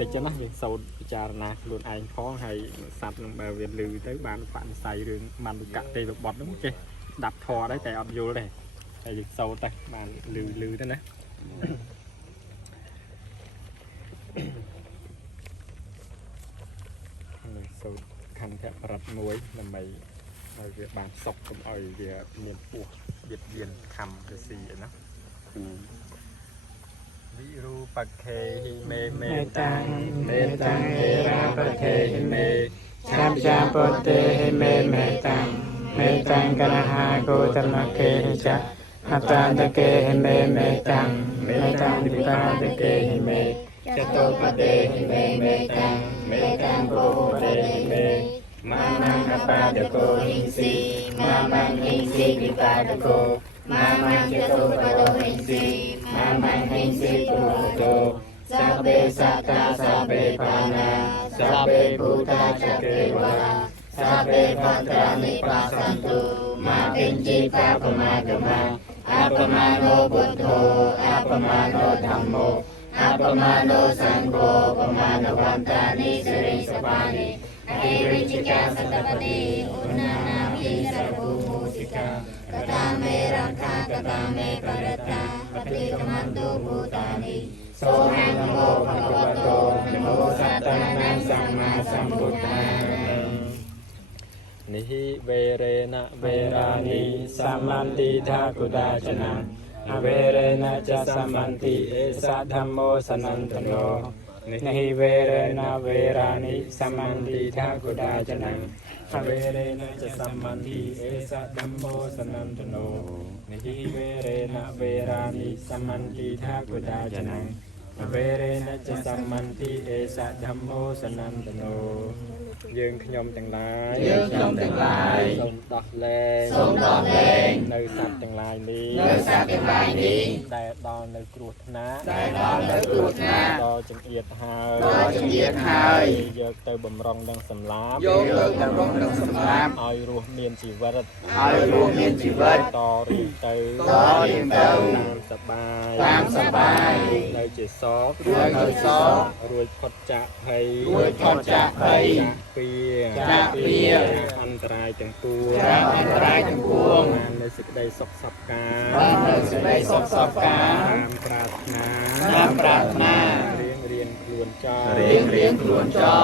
តិចណាយើងសូត្រពិចារណាខ្លួនឯងផងហើយសัตว์នឹងបើវាលឺទៅបានបនិស័យរឿងបានវិកៈទេវបុត្រហ្នឹងចេះដាប់ធរដែរតែអត់យល់ទេតែយើងសូត្រទៅបានលឺទៅណាសូត្រខណ្ឌប្រដ្ឋមួយដើម្បីឲ្យវាបានសុខកុំឲ្យវាមានពោះបៀតបៀនខំទៅស៊ីឯណាវិរូបខេហិមេមេតាំងមេតាំងហេរាបខេហិមេឆាប់ចាពតេហិមេមេតាំងមេតាំងកណហាគោតមខេហិចៈអតាន្តកេហិមេមេតាំងមេតាំងវិបាតកេហិមេចតុបតេហិមេមេតាំងមេតាំងគោតេហិមេមាមាងអបាតកោហិស៊ីមាមាងហិស៊ីវិបាតកោមាមាងចតុបតោហិស៊ីមាមាងហិស៊ីពុទ្ធោសាបេសត្តាសាបេបាណាសាបេភូតាចកេវរាសាបេភត្រានិបាសន្តុមាកិញ្ជីបាបមាកមាអបមាណោពុទ្ធោអបមាណោធម្មោអបមាណោសង្ឃោបមាណវន្តានិសិរិសបានិអេរិជកាសតបតិឧណនាភិសរភូមូសិកាកតាមេរក្ខាកតាមេបរតាបតិកមន្តុភូតានិសូហំនមោភគវតោនមោសត្តានាងសម្មាសម្ពុទ្ធានិហិវេរេណវេរានិសមន្តិថាគុដាចនំអវេរេណចសមន្តិអេសធម្មោសនន្តនោនិហិវេរេណវេរានិសមន្តិថាគុដាចនំអវេរេណចសមន្តិអេសធម្មោសនន្តនោនិហិវេរេណវេរានិសមន្តិថាគុដាចនំអវេរេណចសមន្តិអេសធម្មោសនន្តនោយើងខ្ញុំទាំងឡាយសូមដោះលែងនៅសត្វទាំងឡាយនេះដែលដល់នៅគ្រោះថ្នាក់ដល់ចង្អៀតហើយយកទៅបំរុងនឹងសម្លាប់ឲ្យរស់មានជីវិតតរៀងទៅតាមសបាយនៅជាសោករួចផុតចាកភ័យចាកពីអន្តរាយទាំងពួងបាននៅសេចក្តីសុខសប្ការតាមប្រាថ្នារៀងខ្លួនចោ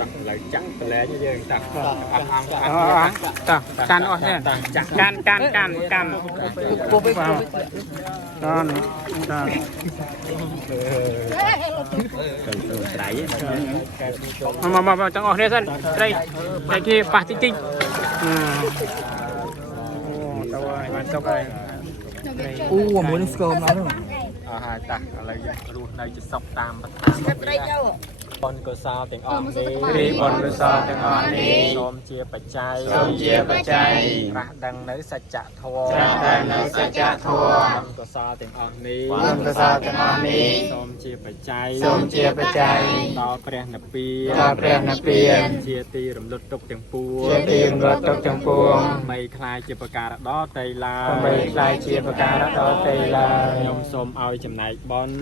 តាក់ឡើយចាក់តលែងយើងតាក់អត់អង្គតាក់កាន់អស់នេះកាន់ពុបទៅត្រីមកចង់អស់នេះសិនត្រីគេប៉ះតិចទៅឲ្យបានសុកហើយមួយនេះស្គមអត់ទេអស់ហើយតាក់ឥឡូវយើងរស់នៅជាសុខតាមបតាត្រីទៅបុណ្យកុសលទាំងអស់នេះសូមជាបច្ច័យត្រាស់ដឹងនៅសច្ចធម៌បុណ្យកុសលទាំងអស់នេះសូមជាបច្ច័យដល់ព្រះនិព្វានជាទីរំលត់ទុក្ខទាំងពួងបីខ្លាយជាប្រការដល់តេឡាខ្ញុំសូមឲ្យចំណែកបុណ្យ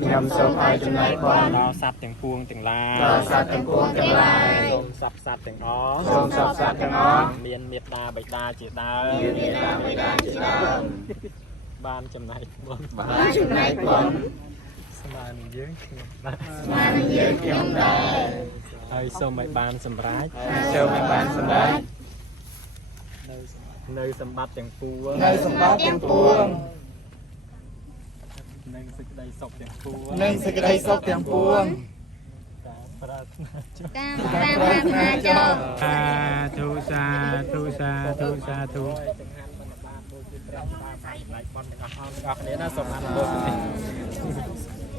ដល់សត្វទាំងពួងទាំងឡាយសូមសព្វសត្វទាំងអស់មានមេត្តាបិតាជាដើមបានចំណែកបុណ្យស្មើនឹងយើងខ្ញុំដែរហើយសូមឲ្យបានសម្រេចនៅសម្បត្តិទាំងពួងនិងសេចក្តីសុខទាំងពួងប្រាថ្នាចុះតាមប្រាថ្នាចុះសាធុទាំងហាត់បណ្ឌបាតដូចជាព្រះបាទផ្នែកបនទាំងអស់គ្នាណាសូមអនុមោទនា